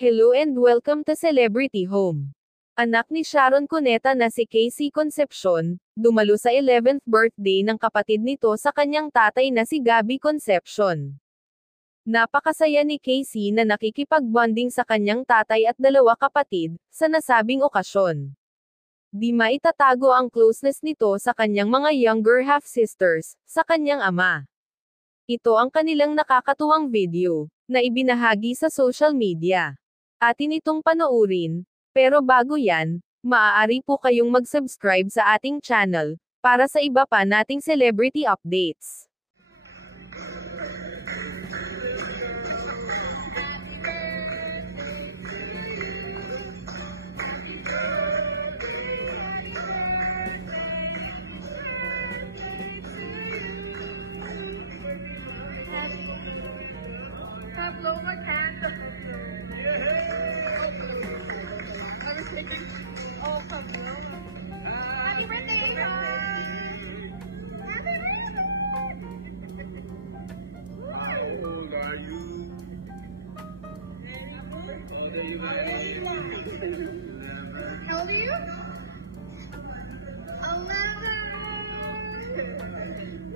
Hello and welcome to Celebrity Home. Anak ni Sharon Cuneta na si Casey Concepcion, dumalo sa 11th birthday ng kapatid nito sa kanyang tatay na si Gabby Concepcion. Napakasaya ni Casey na nakikipag-bonding sa kanyang tatay at dalawa kapatid, sa nasabing okasyon. Di maitatago ang closeness nito sa kanyang mga younger half-sisters, sa kanyang ama. Ito ang kanilang nakakatuwang video, na ibinahagi sa social media. Atin itong panoorin, pero bago yan, maaari po kayong mag-subscribe sa ating channel, para sa iba pa nating celebrity updates. Blow my candle. I was thinking, oh, hello. Happy birthday, Happy birthday! How old are you? How old are you? 11.